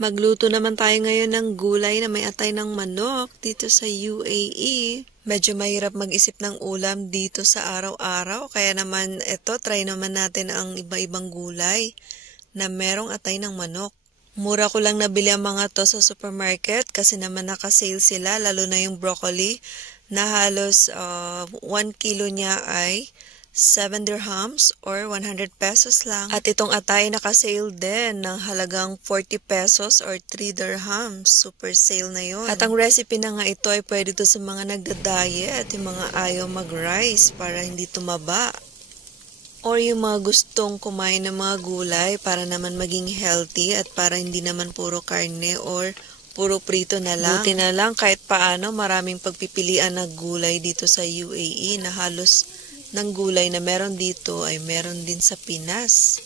Magluto naman tayo ngayon ng gulay na may atay ng manok dito sa UAE. Medyo mahirap mag-isip ng ulam dito sa araw-araw, kaya naman try naman natin ang iba-ibang gulay na merong atay ng manok. Mura ko lang nabili ang mga to sa supermarket kasi naman naka-sale sila, lalo na yung broccoli na halos 1 kilo niya ay 7 dirhams or 100 pesos lang. At itong atay naka-sale din ng halagang 40 pesos or 3 dirhams. Super sale na yun. At ang recipe na nga ito ay pwede to sa mga nagda-diet, yung mga ayaw mag-rice para hindi tumaba. Or yung mga gustong kumain ng mga gulay para naman maging healthy at para hindi naman puro karne or puro prito na lang. Buti na lang kahit paano maraming pagpipilian na gulay dito sa UAE na halos ng gulay na meron dito ay meron din sa Pinas.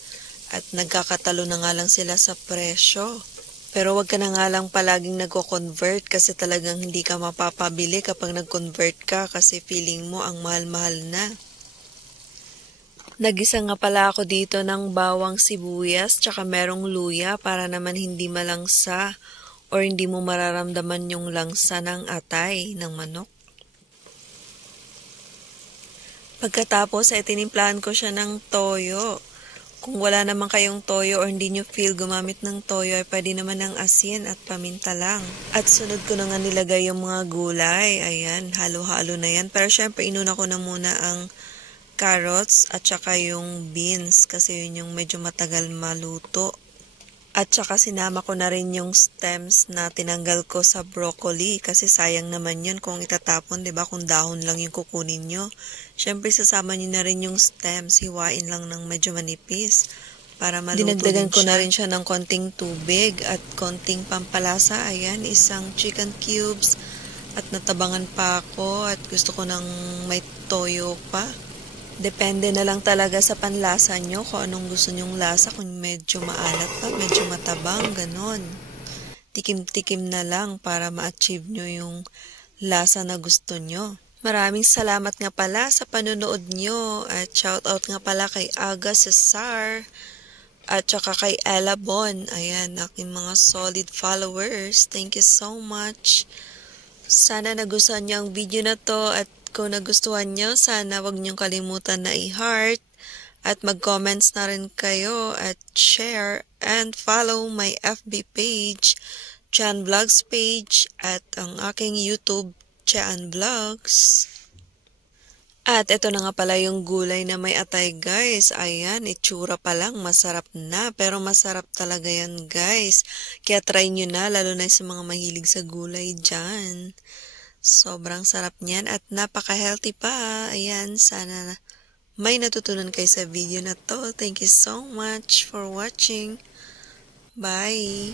At nagkakatalo na nga lang sila sa presyo. Pero wag ka na nga lang palaging nagko-convert kasi talagang hindi ka mapapabili kapag nag-convert ka kasi feeling mo ang mahal-mahal na. Nagisa nga pala ako dito ng bawang sibuyas tsaka merong luya para naman hindi malangsa or hindi mo mararamdaman yung langsa ng atay ng manok. Pagkatapos ay tinimplahan ko siya ng toyo. Kung wala naman kayong toyo or hindi nyo feel gumamit ng toyo ay pwede naman ng asin at paminta lang. At sunod ko na nga nilagay yung mga gulay. Ayan, halo-halo na yan. Pero syempre inuna ko na muna ang carrots at saka yung beans kasi yun yung medyo matagal maluto. At saka sinama ko na rin yung stems na tinanggal ko sa broccoli kasi sayang naman yun kung itatapon, 'di ba? Kung dahon lang yung kukunin nyo. Syempre sasama niyo na rin yung stems, hiwain lang ng medyo manipis para maluto. Dinagdagan ko na rin siya ng konting tubig at konting pampalasa. Ayan, isang chicken cubes at natabangan pa ako at gusto ko ng may toyo pa. Depende na lang talaga sa panlasa nyo kung anong gusto nyong lasa. Kung medyo maalat pa, medyo matabang, ganon. Tikim-tikim na lang para ma-achieve nyo yung lasa na gusto nyo. Maraming salamat nga pala sa panonood nyo. At shoutout nga pala kay Aga Cesar at saka kay Ella Bon. Ayan, aking mga solid followers. Thank you so much. Sana nagustuhan nyo ang video na to at kung nagustuhan nyo, sana wag niyong kalimutan na i-heart at mag-comments na rin kayo at share and follow my FB page, Chan Vlogs page at ang aking YouTube, Chan Vlogs. At ito na nga pala yung gulay na may atay guys. Ayan, itsura pa lang, masarap na. Pero masarap talaga yan guys. Kaya try nyo na, lalo na sa mga mahilig sa gulay dyan. Sobrang sarap niyan at napaka-healthy pa. Ayan, sana may natutunan kayo sa video na to. Thank you so much for watching. Bye!